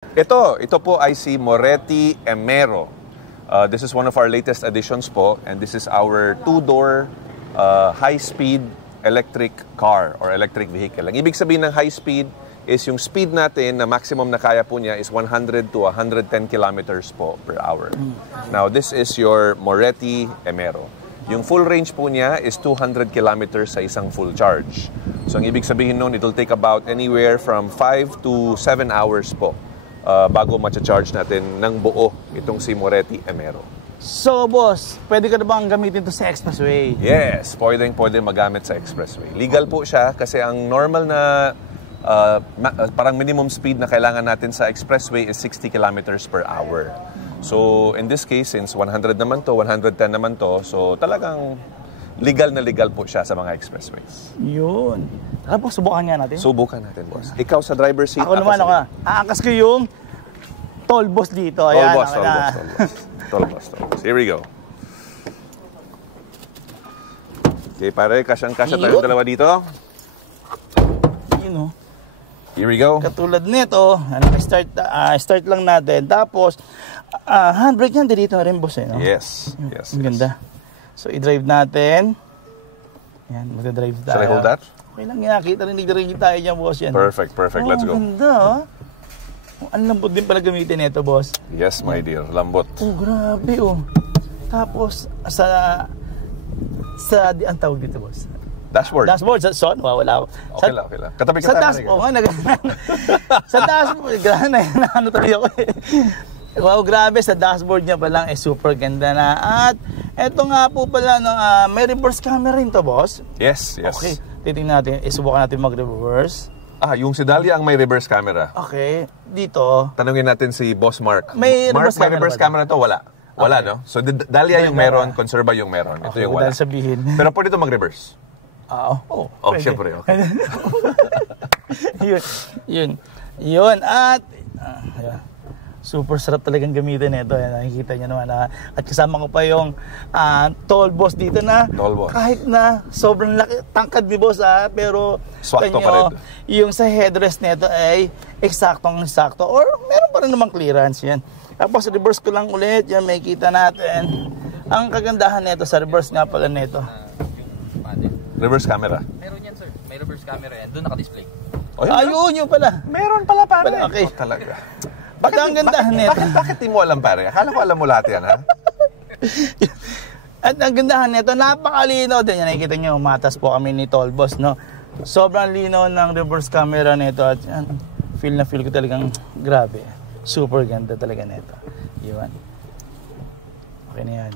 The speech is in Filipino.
Ito po ay si Moretti Emero. This is one of our latest additions po, and this is our two-door high-speed electric car or electric vehicle. Ang ibig sabihin ng high-speed is yung speed natin na maximum na kaya po niya is 100 to 110 kilometers po per hour. Now, this is your Moretti Emero. Yung full range po niya is 200 kilometers sa isang full charge. So, ang ibig sabihin nun, it will take about anywhere from 5 to 7 hours po bago ma-charge natin ng buo itong si Moretti Emero. So, boss, pwede ka na bang gamitin to sa expressway? Yes, pwede magamit sa expressway. Legal po siya kasi ang normal na parang minimum speed na kailangan natin sa expressway is 60 kilometers per hour. So, in this case, since 100 naman to, 110 naman to, so talagang legal na legal po siya sa mga expressways. Yun. Tara po, subukan nga natin. Subukan natin, boss. Ikaw sa driver's seat. Ako naman, aankas ko yung toll boss dito. Ayan, toll boss. Here we go. Okay, pare, kasyang-kasya tayong dalawa dito. Yun, oh. Here we go. Katulad nito, start lang natin. Tapos, handbrake yan, dito na rin, boss. No? Yes. Ang ganda. So, i-drive natin. Yan, mag-drive tayo. Should I hold that? Okay lang yan. Kita rin tayo dyan, boss. Yan. Perfect. Let's go. Ang ganda, oh. Ang lambot din pala gamitin nito, boss. Yes, my dear. Lambot. Oh, grabe, oh. Tapos, ang tawag dito, boss? Dashboard. Wala. Okay lang. Katabi ka tayo. Sa dashboard, ano tayo ko eh. Wow, grabe, sa dashboard niya pa lang, super ganda na. At eto nga po pala, may reverse camera rin to, boss. Yes. Okay, titingnan natin, isubukan natin mag-reverse. Yung si Dahlia ang may reverse camera. Okay, dito. Tanungin natin si Boss Mark. May reverse camera to? Wala, no? So, Dahlia yung meron, Conserva yung meron. Ito yung wala. Sabihin. Pero pwede ito mag-reverse. Siyempre, okay. Yun. At, super sarap talagang gamitin ito. Nakikita nyo naman. At kasama ko pa yung toll boss dito na kahit na sobrang laki, tangkad ni boss pero swakto pa rin. Yung sa headrest nito ay eksaktong-eksakto or meron pa rin namang clearance yan. Tapos reverse ko lang ulit. Yan, may kita natin. Ang kagandahan nito sa reverse nga pala nito. Reverse camera? Meron yan, sir. May reverse camera yan. Doon naka-display. Yun pala. Meron pala, pare. Okay. Talaga. Bakit di mo alam, pare? Akala ko alam mo lahat yan, ha? At ang gandahan nito, napakalinaw din. Nakikita nyo, matas po kami ni Toll Boss, no? Sobrang linaw ng reverse camera nito. At yan, feel ko talagang grabe. Super ganda talaga nito. Yun. Okay na yan.